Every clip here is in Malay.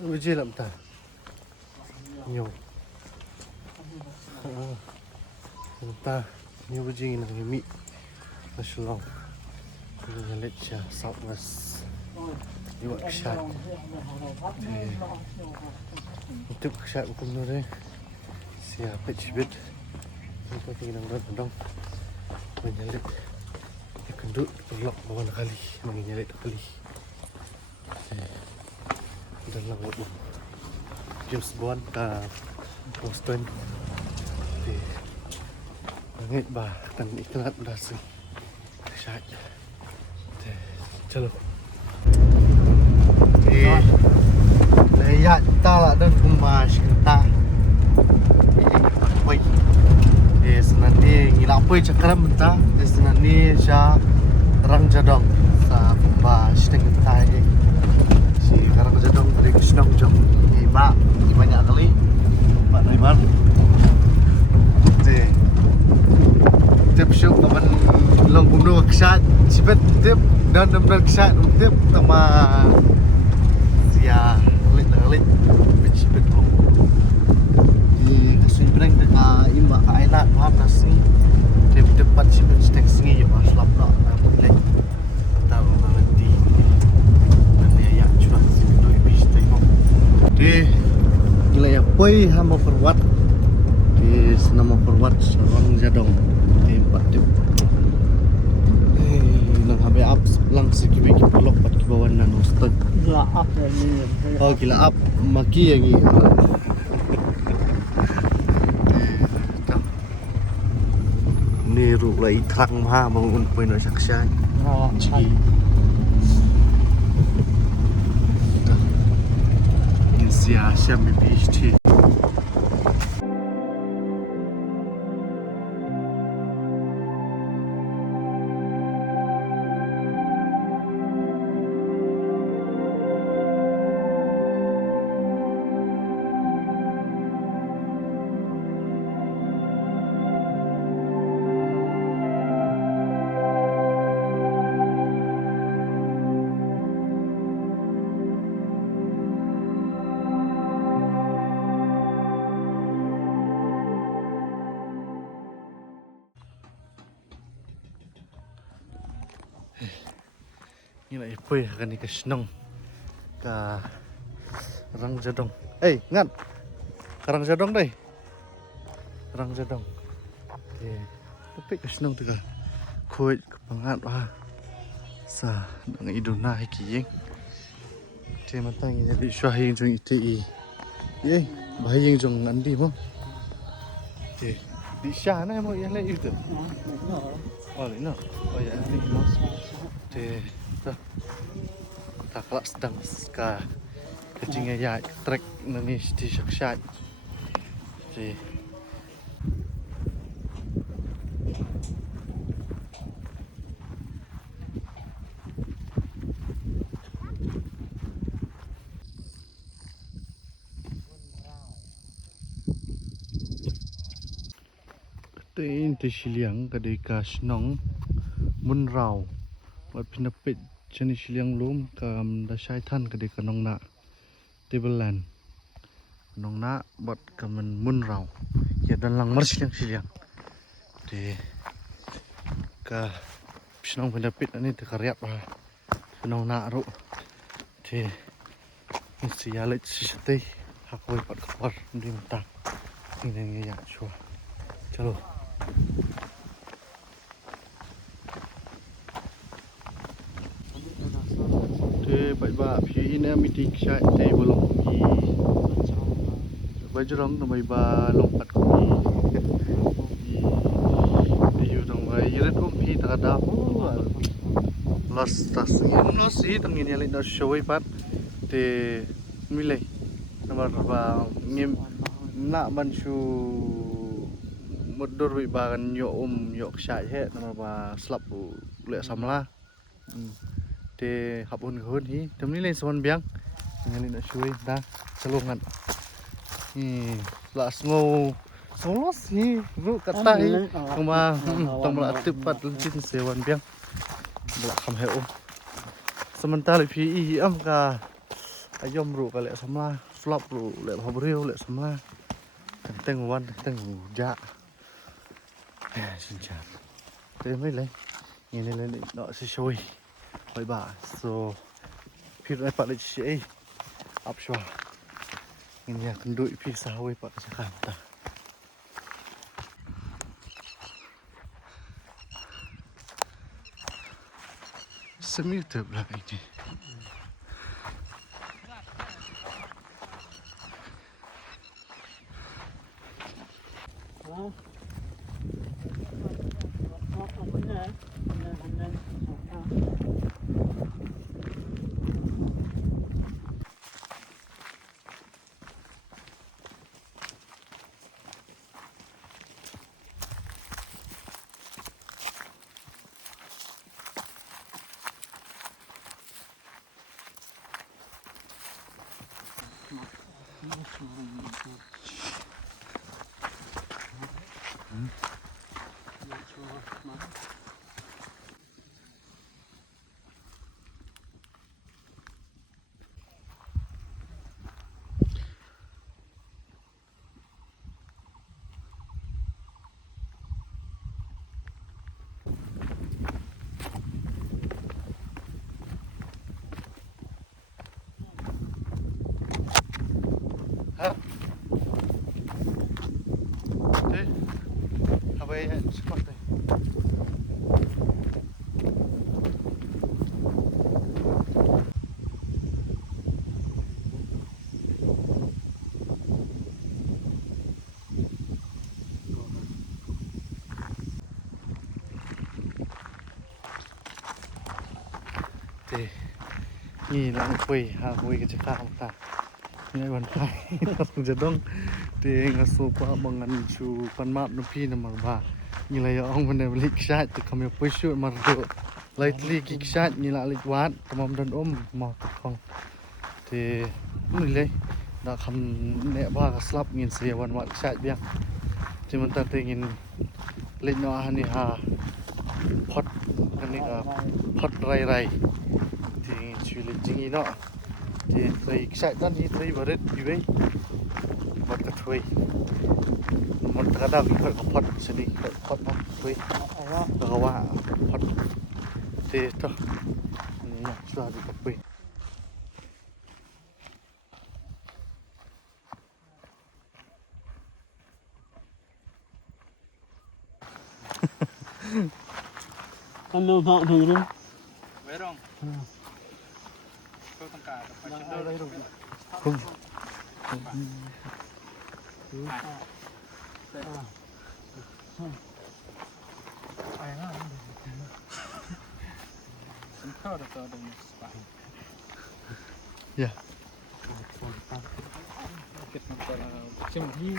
Uji lắm ta. Nhiều. Ta nhiều uji nang himi. Masyaallah. Ini lecah Southwest. Yorkshire. Untuk Yorkshire bukan nore. Siapa cibit? Kita tinggal dong. Menyelit. Kendut pelok bawah kali. Menyelit kali. Dan laut James Bond ke Boston di langit bah dan iklan berhasil syait chalo di layak ta lah dan kumas kita di di senan ni ngilapoi cakram benta di senan ni sya rang jadong sa kumas dengan kita si karang jadong dari Kusnong jong iba banyak kali Pak Ribar tip show kapan long kumdo kesat sibet tip dan benar kesat tip sama sia lit sibet long di kasih breng dengan ima ailat paham nasi tip depan sibet stek singi yo aslap nak lek tahu nanti di wilayah Poi hama perwat di senama perwat Sarang Jadong di Pak Tip nang habe up lang sikime ki blok pat ki bawan nan ustad gila up ni oh gila up maki yang ni ni ru lai thang ha bangun poi no saksai chi sia siam BHT ni lah Poi akan ke Senong ke Rang Jadong ngat Karang Jadong deh Rang Jadong tapi ke Senong tu ke kuit ke pangat wah sa nang iduna hiki dia matang ini jadi syahing jong iti bahaying jong andi mo di sana mo yang lain itu oh no oh ya nanti mas tak kelak sedang ska kecingnya ya trek nani di Yorkshire di di Siliang kadai ka Senong Munrau buat pinapit jenis Siliang lum kam da syaitan kadai ka nong na Tableland nong na buat kamen Munrau ya dan lang mar Siliang di ka Senong pinapit ani te karyat bah nong na ru di si yalet si sate hakoi pat kapar di mata ini ya chua chalo baik ba phi ina mitik sha te bolong ki bajrong no mai ba lompat ko ki yu dong ai yret ko phi ta da las tas no si tangin ya le da shoi pat te milai nomor ba ngem na ban shu motor bi ba kan yo yok sha he nomor ba slap le samla te hapun hơn hi tấm lên son biang ngalin na shui da salungan la sngo solos hi ru katai kuma tomla tipat luncin sewan biang bla kham heo sementara pi am ka ayom ru ka lek samla flop ru lek habreu lek samla teng wan teng ja xin chào thế mới lấy nhìn lên nó sẽ sôi với bà so phía đây bạn lại sẽ áp xóa nhìn nhà cần đuổi phía sau với bạn sẽ làm ta xem YouTube là cái gì hả thế how vậy spot đây thì nhìn là quỳ cái chiếc phao taนี่วันไทยคงจะต้องเตียงสูบว่าบางอันชูปันมาบนพี่นมาบ้านี่เลยเอามันในลิกชาติจะคำยกไปช่วยมาดูไล่ลิกชาตินี่ละลิกวัดกำลังดันมาตุกของที่นี่เลยเราคำเนี่ยว่าสลับเงินเสียวันวัดชาติเบี้ยที่มันตัดเงินเล่นน้อฮันนี่ฮะพอดอันนี้ก็พอดไรที่ชีวิตจริงอีเนาะที่ใส่ใส่ด้านนี้ใส่บริษอยู่ไว้บดกระถวยมันกระด้างอีกคนก็พอดชนิดพอดนะถวยแล้วก็ว่าพอดที่ต้องนี่ช่วยดีกับไปอันนู้นพอถึงแล้วไว้รองต้องการไปเชื่อได้รอง không ไปฮะฉันเข้าตัวตรงนี้สบาย yeah เก็บมันตัวชิมที่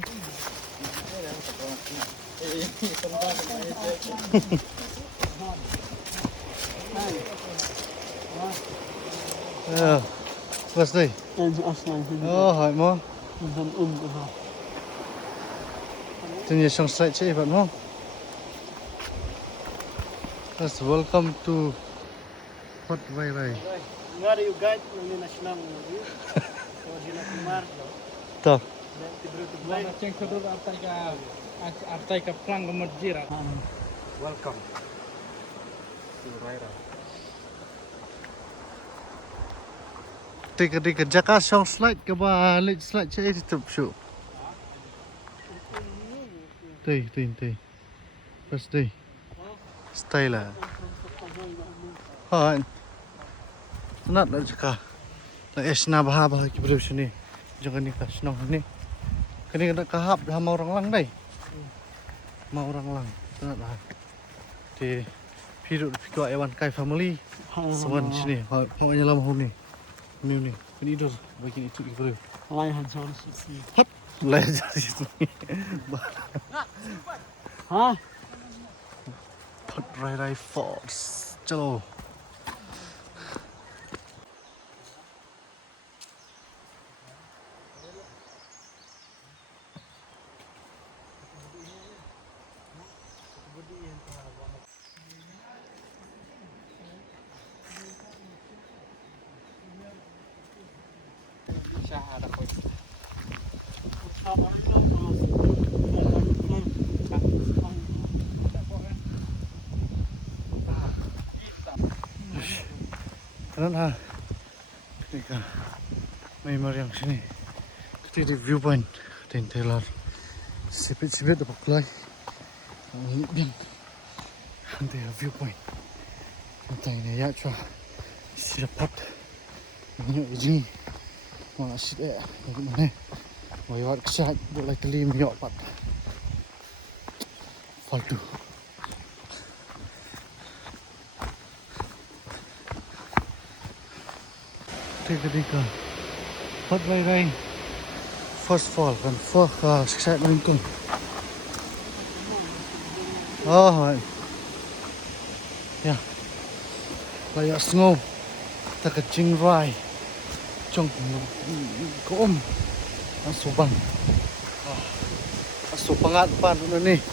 ไม่แล้วแต่ตัวเอ้ยต้องการไปเจอ what's this en ze afsluiten. oh hỏi mo En dan de hal. trên nhà sông sạch chế bạn mo let's welcome to Port Vai Vai Nga ada yung guide ng national review. So sila kumar. to Mana ceng kedua artai ka plang ke masjid. Welcome to Raira. tiga jaka song slide ke balik slide chế thì tập sự tì pas đi stay là hỏi nát là jaka là esna bahaba ki bro sini jangan ni kas nong ni kini kena kahap sama orang lang đây mau orang lang nát là thì phi được phi gọi ewan kai family sewan sini hỏi mau nyalam hôm ni ni ini dur bagian itu bro Layan sources. hop lai dari situ Ha? Port Rai Rai Falls chalo ada koi. Kanan ha. Ketika memang yang sini. Ketika di viewpoint, ketika telar. Sipit-sipit dapat kelai. Biang. Nanti viewpoint. Nanti ini ya cua. Isi dapat. Minyak ijing. Masih deh. Bagaimana? Wajib kesat. Boleh telim minyak pat. Faltu. Ketika hot rain first fall kan first set lingkung oh ya layak snow tak kecing rai trong kom asubang asupangat pan ni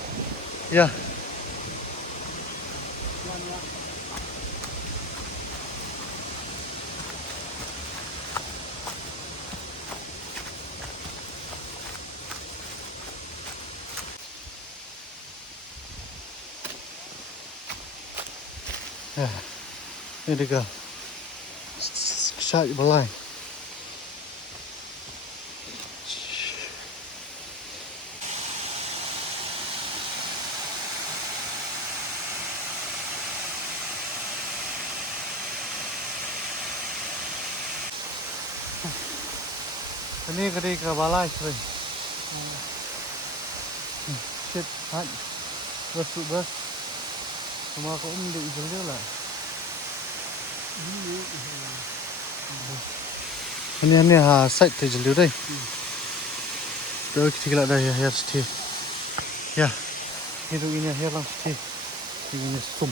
ya ini dia shot balai ini ketika balai sering shit hot bus sama aku di Israel lah. Ini ha site te jeliu đây. Đôi khi lại đây hết thì. Ya. Itu ini hết lang thì. Ini sum.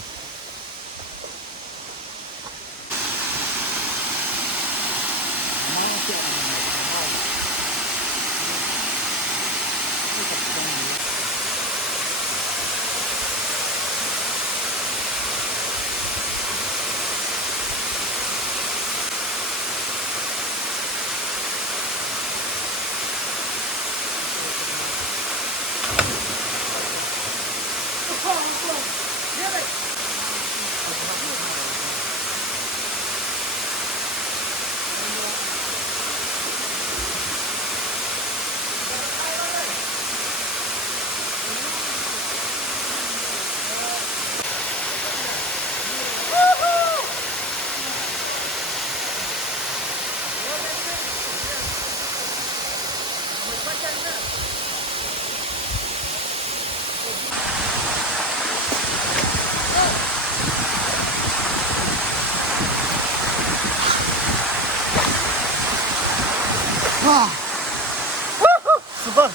Super.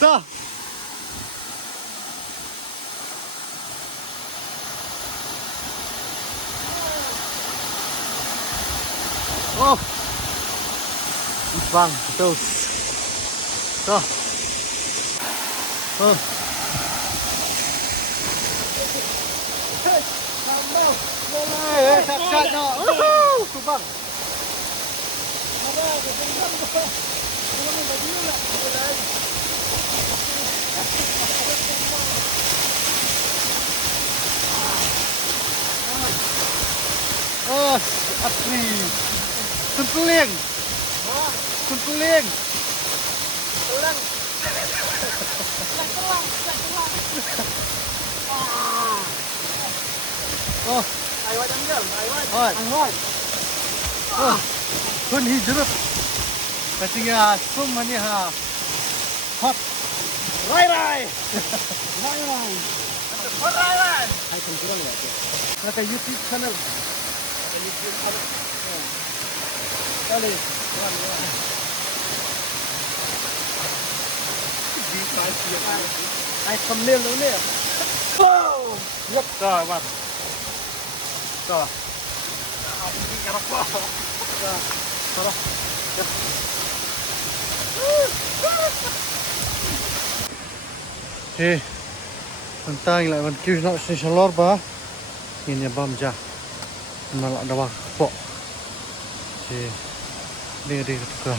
Dah. Oh. Bang, terus. Dah. Oh. Sat-sat no. Tu bang. Oh, asli. Kuntuling. Kuntuling. Tulang. Oh, Ai wa jam ai wa. Oi. Ai wa. oh. Kun hi jeruk. Katanya sum ni ha. Hot. Rai rai. Rai rai. Rai rai. Ai kan kurang ya. Naka YouTube channel. YouTube channel. Kali. Ai thumbnail luôn nè. Yep, rồi bạn. Rồi. Thì phần tay lại vẫn kêu nó sẽ lót ba nhìn nhà bom ra mà lại đâu bộ thì đi đi được rồi.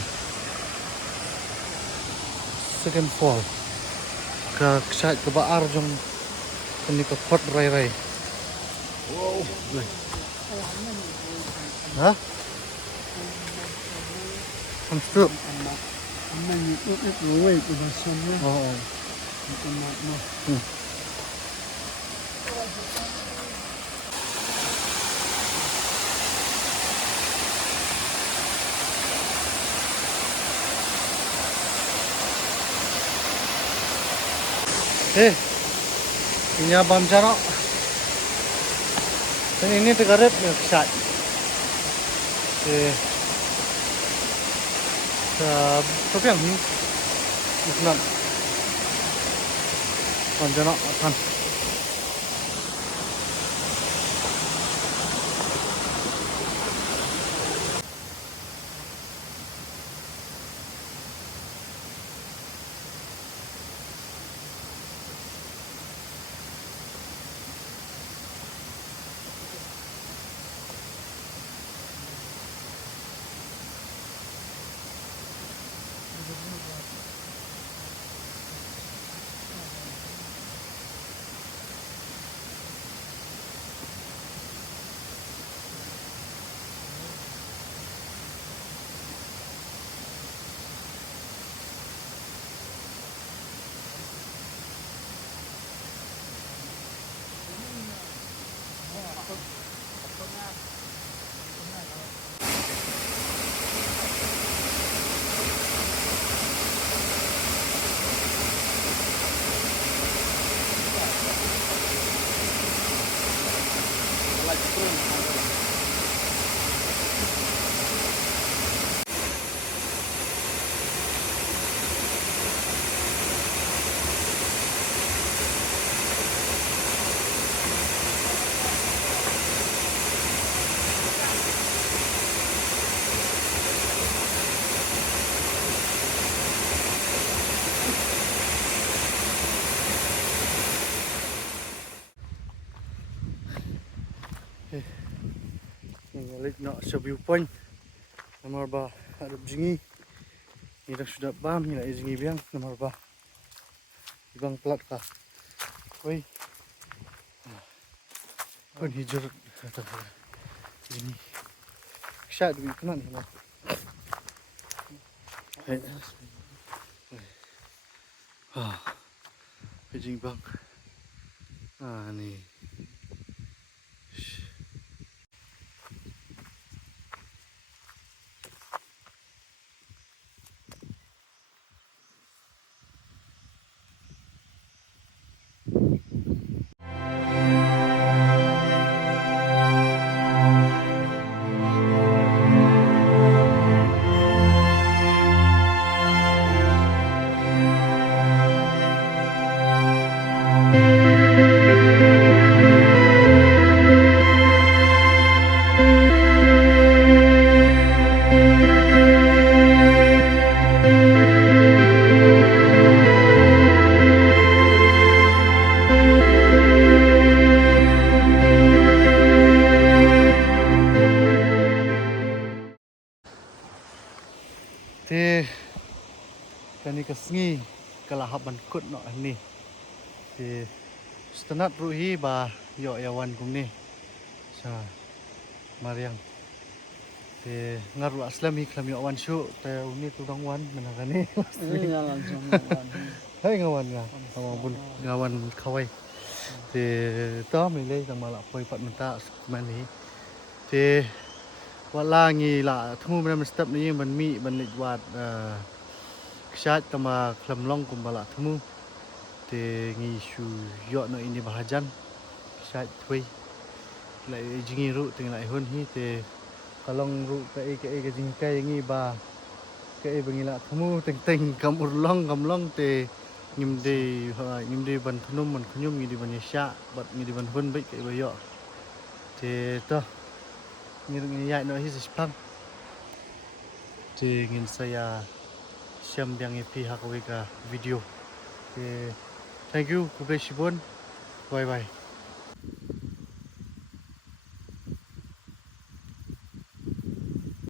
second fall ka ksat ka baar jong kani ka pot rai. Wow. Ha? Ang strip. Mình ướp ít ruồi từ vào sông nhé. Oo. Con mọt mà. Inya bam jarok. Dan ini tergarap ksat. Tapi yang ini bukan konjana kan. Balik nak sa viewpoint. Nomor ba ada jingi. Ni dah sudah bam ni nak jingi biang nomor ba. Ibang plat ka. Oi. Pun hijau kata jingi. Syat duit kena ni. Hai. Jingi bang. Ni. Thì cái này cái sngi cái là hấp bắn cút nọ này thì standard ruhi ba yo yawan kum ni sa mariang thì ngaru aslami klam yo wan shu te uni tu dong wan mana kani Ini jalan sama. hai ngawan nga awang bun ngawan khawai thì to mình lên rằng mà lại phơi phận mình ta mani thì wala ngi la thumu man step ni man mi man lit wat ksat tama klam long kum bala thumu te ngi shu yo no ini bahajan ksat thui lại jingi ru ting lại hun hi te kalong ru cái jing kai ngi ba cái bengi la thumu ting ting kam kam long te ngim de ban thunum man khunyum ngi di ban sha bat ngi di ban hun bai cái ba yo te to như vậy nó hít phăng thì nghìn saya xem yang epi hak video thì thank you kubesibon bye bye.